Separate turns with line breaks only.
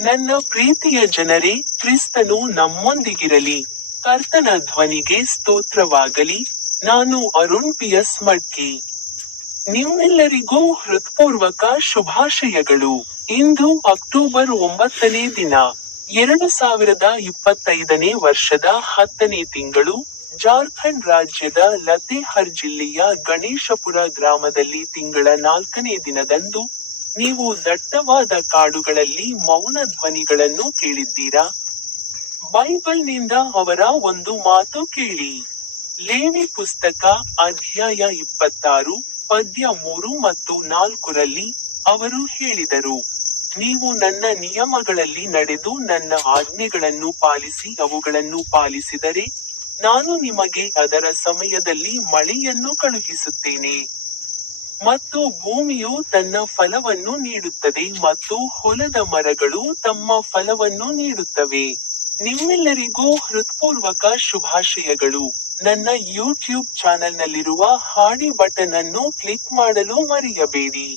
ನನ್ನ ಪ್ರೀತಿಯ ಜನರೇ, ಕ್ರಿಸ್ತನು ನಮ್ಮೊಂದಿಗಿರಲಿ. ಕರ್ತನ ಧ್ವನಿಗೆ ಸ್ತೋತ್ರವಾಗಲಿ. ನಾನು ಅರುಣ್ ಪಿಯಸ್ ಮಡ್ಕಿ. ನಿಮ್ಮೆಲ್ಲರಿಗೂ ಹೃತ್ಪೂರ್ವಕ ಶುಭಾಶಯಗಳು. ಇಂದು ಅಕ್ಟೋಬರ್ ಒಂಬತ್ತನೇ ದಿನ. ಎರಡು ಸಾವಿರದ ಇಪ್ಪತ್ತೈದನೇ ವರ್ಷದ ಹತ್ತನೇ ತಿಂಗಳು, ಜಾರ್ಖಂಡ್ ರಾಜ್ಯದ ಲತೇಹರ್ ಜಿಲ್ಲೆಯ ಗಣೇಶಪುರ ಗ್ರಾಮದಲ್ಲಿ ತಿಂಗಳ ನಾಲ್ಕನೇ ದಿನದಂದು ನೀವು ದಟ್ಟವಾದ ಕಾಡುಗಳಲ್ಲಿ ಮೌನ ಧ್ವನಿಗಳನ್ನು ಕೇಳಿದ್ದೀರಾ? ಬೈಬಲ್ನಿಂದ ಅವರ ಒಂದು ಮಾತು ಕೇಳಿ. ಲೇವಿ ಪುಸ್ತಕ ಅಧ್ಯಾಯ ಇಪ್ಪತ್ತಾರು ಪದ್ಯ ಮೂರು ಮತ್ತು ನಾಲ್ಕರಲ್ಲಿ ಅವರು ಹೇಳಿದರು, ನೀವು ನನ್ನ ನಿಯಮಗಳಲ್ಲಿ ನಡೆದು ನನ್ನ ಆಜ್ಞೆಗಳನ್ನು ಪಾಲಿಸಿ, ಅವುಗಳನ್ನು ಪಾಲಿಸಿದರೆ ನಾನು ನಿಮಗೆ ಅದರ ಸಮಯದಲ್ಲಿ ಮಳೆಯನ್ನು ಕಳುಹಿಸುತ್ತೇನೆ. ಮತ್ತು ಭೂಮಿಯು ತನ್ನ ಫಲವನ್ನು ನೀಡುತ್ತದೆ ಮತ್ತು ಹೊಲದ ಮರಗಳು ತಮ್ಮ ಫಲವನ್ನು ನೀಡುತ್ತವೆ. ನಿಮ್ಮೆಲ್ಲರಿಗೂ ಹೃತ್ಪೂರ್ವಕ ಶುಭಾಶಯಗಳು. ನನ್ನ ಯೂಟ್ಯೂಬ್ ಚಾನೆಲ್ನಲ್ಲಿರುವ ಹಾಡಿ ಬಟನ್ ಅನ್ನು ಕ್ಲಿಕ್ ಮಾಡಲು ಮರೆಯಬೇಡಿ.